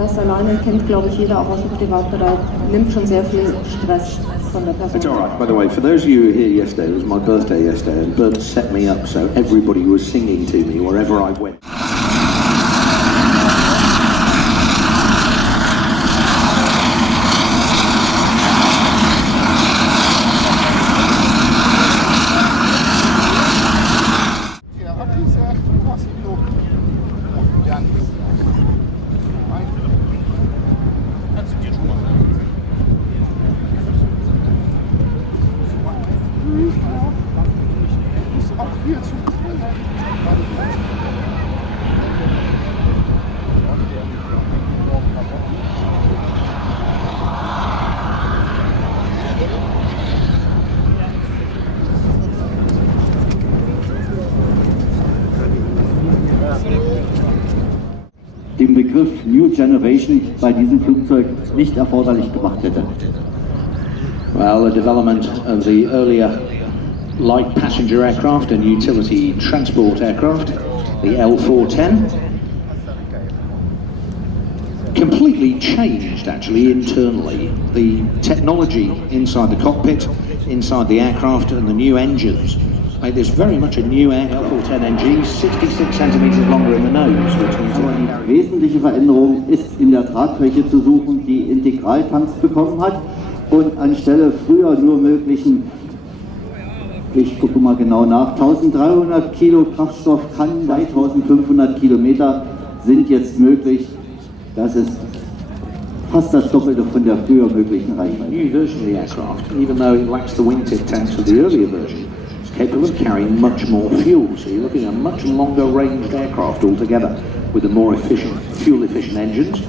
das alleine kennt, glaube ich, jeder auch aus dem Privatbereich, nimmt schon sehr viel Stress von der Person. It's all right. By the way, for those of you who were here yesterday, it was my birthday yesterday, and Bert set me up so everybody was singing to me wherever I went. Den Begriff New Generation bei diesem Flugzeug nicht erforderlich gemacht hätte. Well, the development of the earlier light passenger aircraft and utility transport aircraft, the L410, completely changed actually internally. The technology inside the cockpit, inside the aircraft and the new engines made this very much a new L410 NG, 66 centimeters longer in the nose. Die wesentliche Veränderung ist in der Tragfläche zu suchen, die Integraltanks bekommen hat und anstelle früher nur möglichen, ich gucke mal genau nach, 1300 Kilo Kraftstoff kann 3500 Kilometer sind jetzt möglich. Das ist fast das Doppelte von der früher möglichen Reichweite. New version of the aircraft, even though it lacks the wingtip tanks of the earlier version, is capable of carrying much more fuel. So you're looking at a much longer ranged aircraft altogether with the more efficient, fuel efficient engines.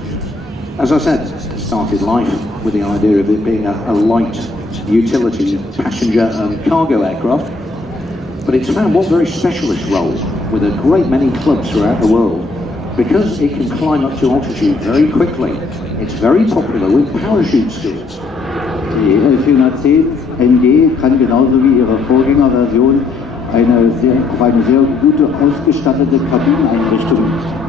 As I said, it started life with the idea of it being a light utility passenger and cargo aircraft, but it's found one very specialist role with a great many clubs throughout the world. Because it can climb up to altitude very quickly, it's very popular with parachute schools. Die L410 NG kann genauso wie ihre Vorgängerversion auf eine sehr gute ausgestattete Kabineneinrichtung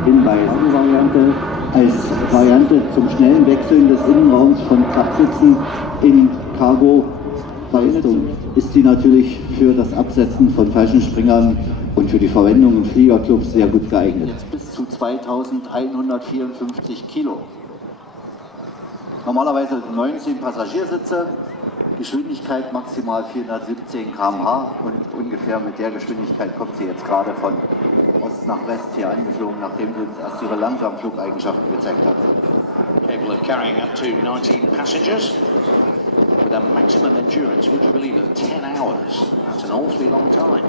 hinweisen. Die Variante als Variante zum schnellen Wechseln des Innenraums von Klappsitzen in Cargo-Leistung ist sie natürlich für das Absetzen von Fallschirmspringern und für die Verwendung in Fliegerclubs sehr gut geeignet. Jetzt bis zu 2154 Kilo. Normalerweise 19 Passagiersitze, Geschwindigkeit maximal 417 km/h und ungefähr mit der Geschwindigkeit kommt sie jetzt gerade von Ost nach West hier angeflogen, nachdem sie uns erst ihre Langsamflugeigenschaften gezeigt hat. Capable of carrying up to 19 passengers with a maximum endurance, would you believe it, 10 hours. That's an awfully long time.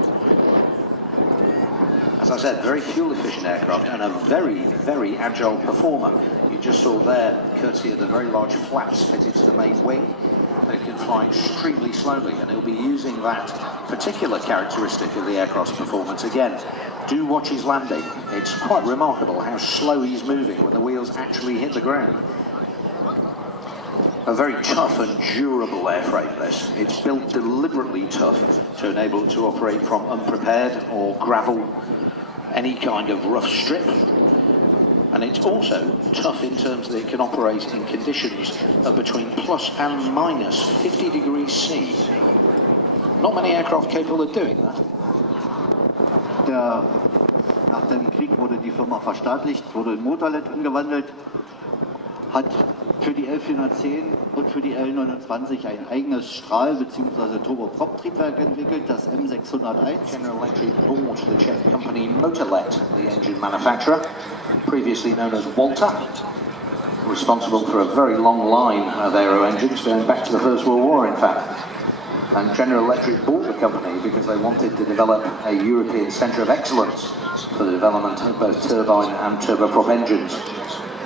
As I said, very fuel efficient aircraft and a very, very agile performer. You just saw there, courtesy of the very large flaps fitted to the main wing, they can fly extremely slowly, and he'll be using that particular characteristic of the aircraft's performance again. Do watch his landing. It's quite remarkable how slow he's moving when the wheels actually hit the ground. A very tough and durable airframe this. It's built deliberately tough to enable it to operate from unprepared or gravel, any kind of rough strip. And it's also tough in terms that it can operate in conditions of between plus and minus 50 degrees C. Not many aircraft capable of doing that. Nach dem Krieg wurde die Firma verstaatlicht, wurde in Motorlet umgewandelt, hat für die L410 und für die L29 ein eigenes Strahl- bzw. Turboprop-Triebwerk entwickelt, das M601. General Electric bought the Czech company Motorlet, the engine manufacturer, previously known as Walter, responsible for a very long line of aero engines going back to the First World War, in fact. And General Electric bought the company because they wanted to develop a European centre of excellence for the development of both turbine and turboprop engines.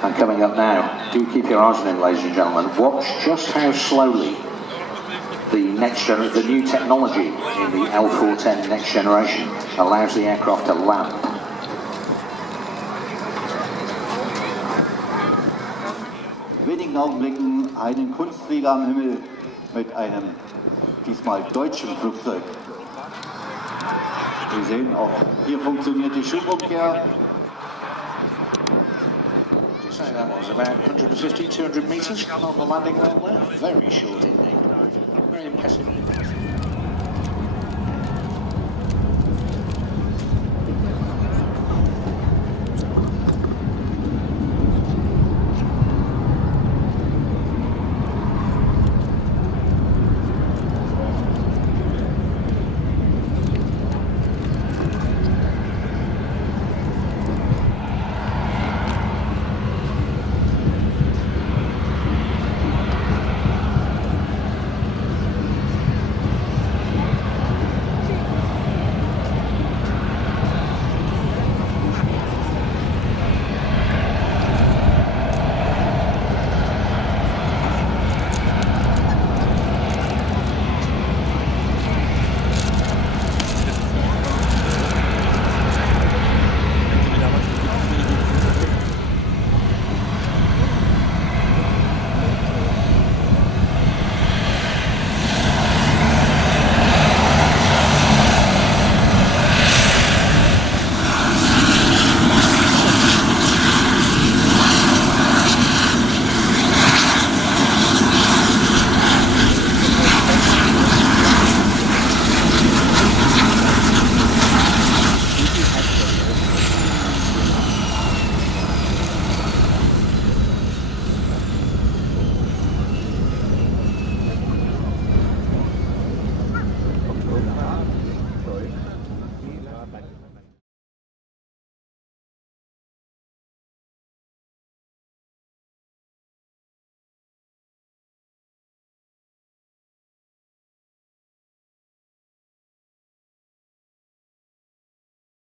And coming up now, do keep your eyes on him, ladies and gentlemen. Watch just how slowly the new technology in the L410 next generation allows the aircraft to land. In wenigen Augenblicken einen Kunstflieger am Himmel mit einem diesmal deutschen Flugzeug. Wir sehen auch, hier funktioniert die Schubumkehr. say that was about 150, 200 metres on the landing rail there. Very short indeed. Very impressive.